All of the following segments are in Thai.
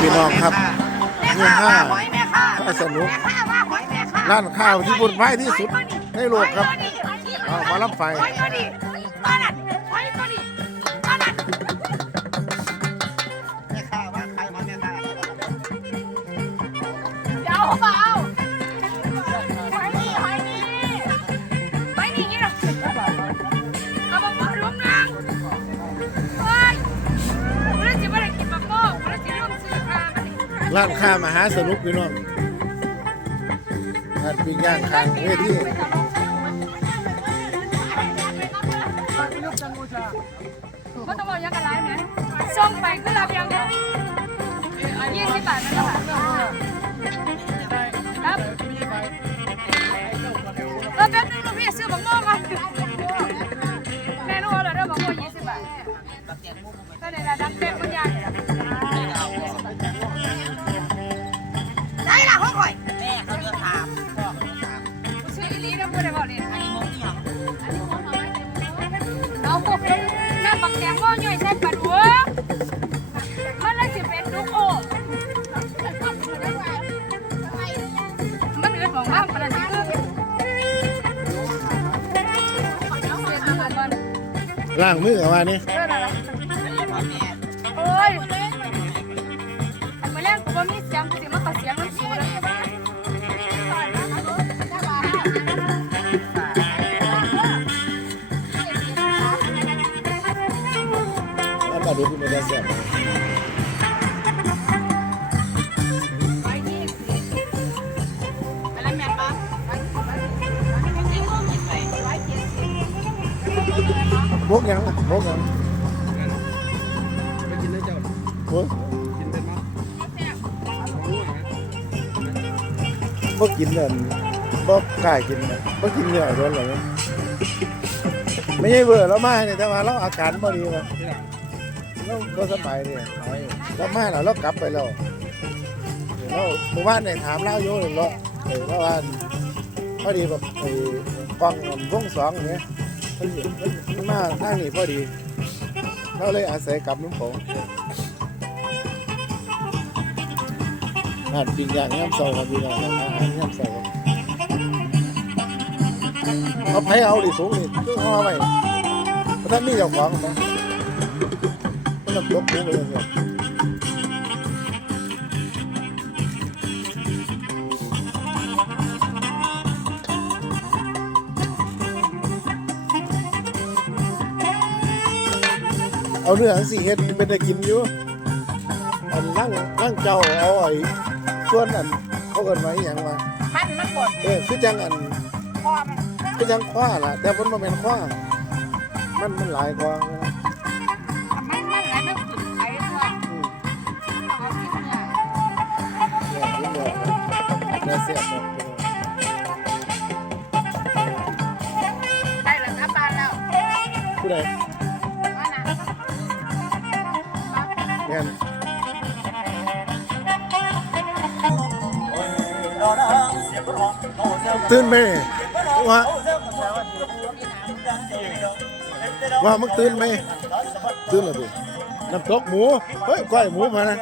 พี่น้องครับแม่ข้าหอยแม่ข้าถ้าสนุกแม่ข้าว่าหอยแม่ข้าร้านข้าวที่วุ่นวายที่สุดในโลกครับเอามารับไฟหอยตัวนี้ตั ร้านข้ามหาสนุกพี่น้องร้านปิ้งย่างคางเวทีเขาต้องบอกยังกันไรไหมส่งไปคือรับยังเนี่ยยี่สิบบาทนั่นแหละค่ะครับ เอาพวกน้ำบักแกงโมย่อยใส่ปัดหัวมันเลยจะเป็นลูกโอ่มันเอือดของบ้างประสิทธิ์ล่างมือเอามานี่โอ้ยมาเล่นกูบ่มีเสียงกูสิมา แล้วมาดูที่มันจะเสียบพวกยังพวกยังไปกินได้เจ้าพวกกินได้มั้ยรู้ไหมพวกกินเนี่ยพวกกล้ากินเนี่ยพวกกินเยอะโดนเลยไม่ใช่เบื่อแล้วมาเนี่ยแต่ว่าเราอาการพอดีเรา ก็สบายเนี่ยเรามาแล้วเรากลับไปแล้วเราหมู่บ้านเนี่ยถามเล่าโยนเราเออเราว่าพอดีแบบไอ้กองวงสองอย่างเงี้ยมันมันมานั่งนี่พอดีเราเลยอาศัยกลับน้ำโขงงานปิ้งย่างย่ำเสาครับพี่น้องอาหารย่ำเสาเอาไผเอาดิสูงนี่คือเอาไว้เพราะท่านมีเจ้าของนะ มันต้องยกมือไปเลยเนี่ยเอาเนื้ออันสี่เฮ็ดเป็นได้กินอยู่อันนั่งนั่งเจ้าเอาไอ้ส่วนอันเขาเกินไว้อหย่างว่ามันมันปวดเออคือจังอันคอมันคือจังคว้าล่ะ แต่มันมาเป็นคว้ามันมันหลายกว่า เนี่ยคุณบอกนะแต่เสียบเนาะได้แล้วกลับบ้านแล้วผู้ใดว่านะแม่นตื่นไหมว่าว่ามึงตื่นไหมตื่นแล้วดิน้ำตกหมูเฮ้ยก้อยหมูมานะ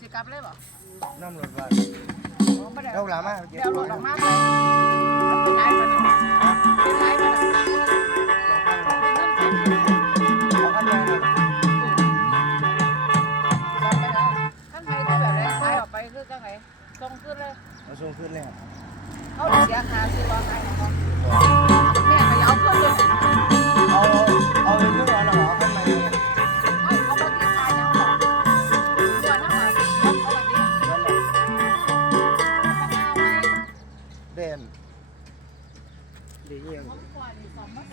สิกลับเลยบ่น้ำหลดว่าบ่ได้เราหลามาเดี๋ยวรถออกมาเป็นไรมันเป็นไรมันเอาขั้นแรกเลยขั้นไปคือแบบไรขายออกไปคือจังไงตรงขึ้นเลยเอาส่งขึ้นเลยเขาเสียค่าซื้อ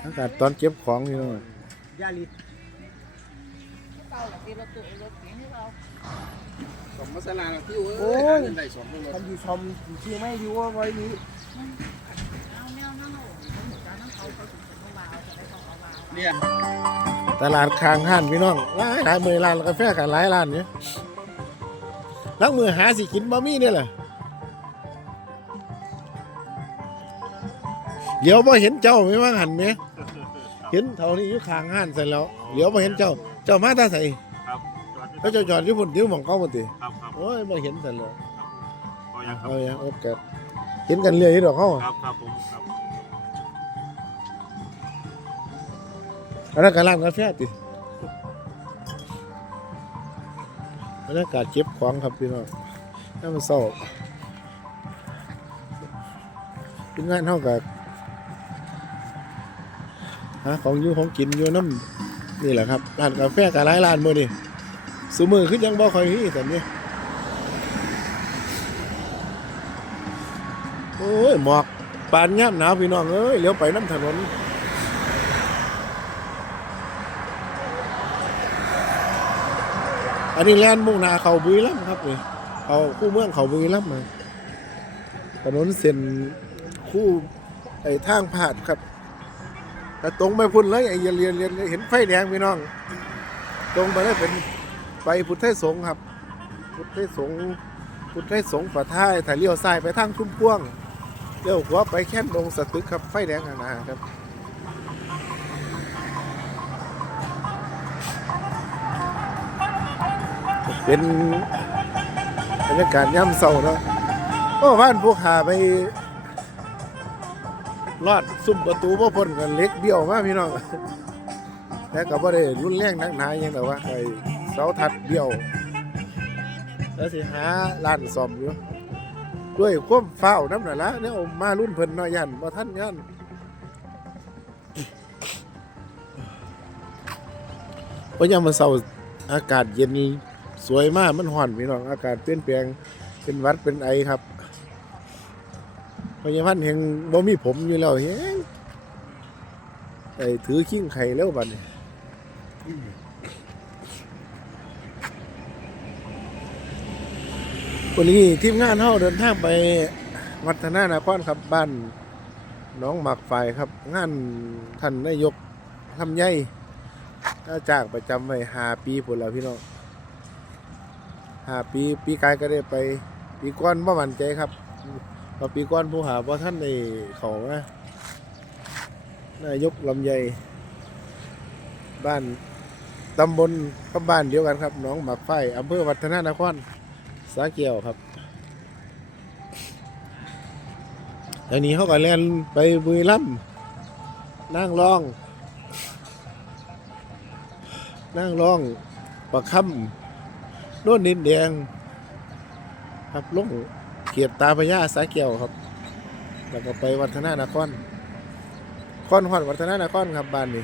อากาศตอนเก็บของอยู่นั่นยาลิเก่าหลักที่รถตู้รถเก๋งที่เราสมมาสลาพี่เอ้ยได้สมเลยคันอยู่ชมชื่อไม่อยู่ว่าไว้นี้เนี่ยตลาดคางห้านพี่น้องหลายหลายมือร้านกาแฟกันหลายร้านเนี่ยลังมือหาสิกินบะมี่เนี่ยแหละเดี๋ยวพอเห็นเจ้าไม่ว่าหันไหม เห็นเท่านี้อยู่ข้างห้านใส่แล้วเดี๋ยวมาเห็นเจ้า เจ้ามาตาใส่ครับแล้วเจ้าจอดอยู่พุ่นเดี๋ยวหมองเก้าพุ่นติครับครับโอ้ยมาเห็นใส่แล้วพอยังครับเอาอย่างโอเคเห็นกันเรื่อยอยู่ดอกเขาครับครับผมครับอันนั้นก็ร้านกาแฟติบรรยากาศเก็บของครับพี่น้องถ้ามันเศร้าเป็นงานเท่ากับ หาของอยู่ของกินอยู่น้ำนี่แหละครับร้านกาแฟกับหลายร้านมือนี่สมือขึ้นยังบ่ค่อยมีแต่นี่โอ้ยหมอกปานย่ำหนาวพี่น้องเอ้ยเลี้ยวไปน้ำถนนอันนี้แลนมุ่งนาเขาบุรีรัมย์ครับนี่เขาคู่เมืองเขาบุรีรัมย์มาถนนเส้นคู่ไอ้ทางผ่านครับ แต่ตรงไปพุ่นเลยไอ้เรียนเรียนเรียนเห็นไฟแดงพี่น้อง ตรงไปแล้เป็นไปพุทธไทยสงครับ พุทธไทยสงพุทธไทยสงฝ่าท้ายถ่ายเลี้ยวซ้ายไปทางชุ่มพ่วงเลี้ยวขวาไปแค่นดงสตึกครับไฟแดงนาครับเป็นบรรยากาศย่ำเศร้าเนาะโอ้บ้านพวกหาไป รอดซุ่มประตูพ่อพ้นกันเล็กเดียวมาพี่น้องแต่ก็บ่ได้รุนแรงนักหนาอหยังแต่ว่าไอ้เสาทัดเดียวแล้วสิหาร้านซ่อมอยู่ด้วยควมเฝ้าน้ำหน่ะละเนี่ยมารุ่นเพิ่นนาะยันบ่ทันยันเพราะยามมื้อเช้าอากาศเย็นสวยมากมันห่อนพี่น้องอากาศเปลี่ยนแปลงเป็นวัดเป็นไอครับ พยาพันธ์แห่งบ่มีผมอยู่แล้วเฮ้ยไอ้ถือขิ้งไข่แล้วบัดนี้วันนี้ทีมงานเฮาเดินทางไปวัฒนานครครับบ้านน้องหมากไฟครับ งานท่านนายกทำใหญ่ถ้าจากประจำไว้หาปีพุ่นแล้วพี่น้องหาปีปีกายก็ได้ไป ปีก้อนบ่มั่นใจครับ พอปีก้อนผู้หาว่าท่านในเขานะนายกลำไยบ้านตำบลกับบ้านเดียวกันครับหน้องหมากไฟอำเภอวัฒนานครสาเกียวครับอันนี้เขาก็เล่นไปบุรีรัมย์นั่งร้อง นั่งร้องประคำโน่นดินแดง ครับลง เกียบตาพญาสาเกียวครับ แล้วก็ไปวัฒนานครคอนหอดวัฒนานครครับบ้านนี้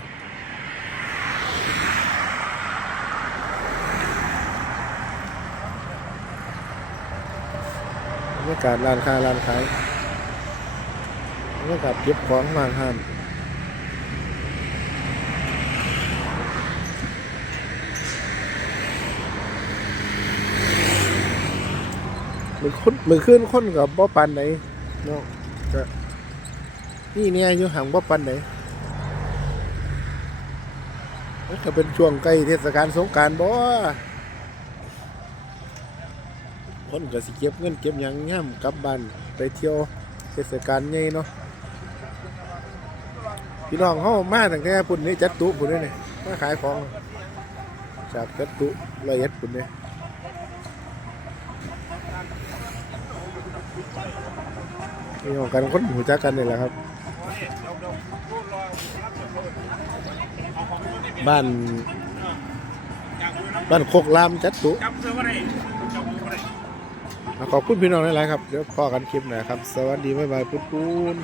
บรรยากาศร้านค้าร้านขายบรรยากาศเก็บของมางห้าม มือคนมือขึ้นคนกับบ่ปันไหนเนาะก็นี่เนี่ยอยู่ห่างบ่ปันไหนก็เป็นช่วงใกล้เทศกาลสงการบ่คนก็สิเก็บเงินเก็บหยังย่ำกลับบ้านไปเที่ยวเทศกาลใหญ่เนาะพี่น้องเฮามาตั้งแต่ปุ่นนี่จัดตุปุ่นนี่นี่มาขายของจากจัดตุละเอียดปุ่นนี่ นี่ของกันคนหูจักกันนี่แหละครับ บ้านบ้านโคกลามจัดตุขอบคุณพี่น้องหลายๆครับ เดี๋ยวพอกันคลิปหน่อยครับ สวัสดีบ๊ายบายปุ้นปุ้น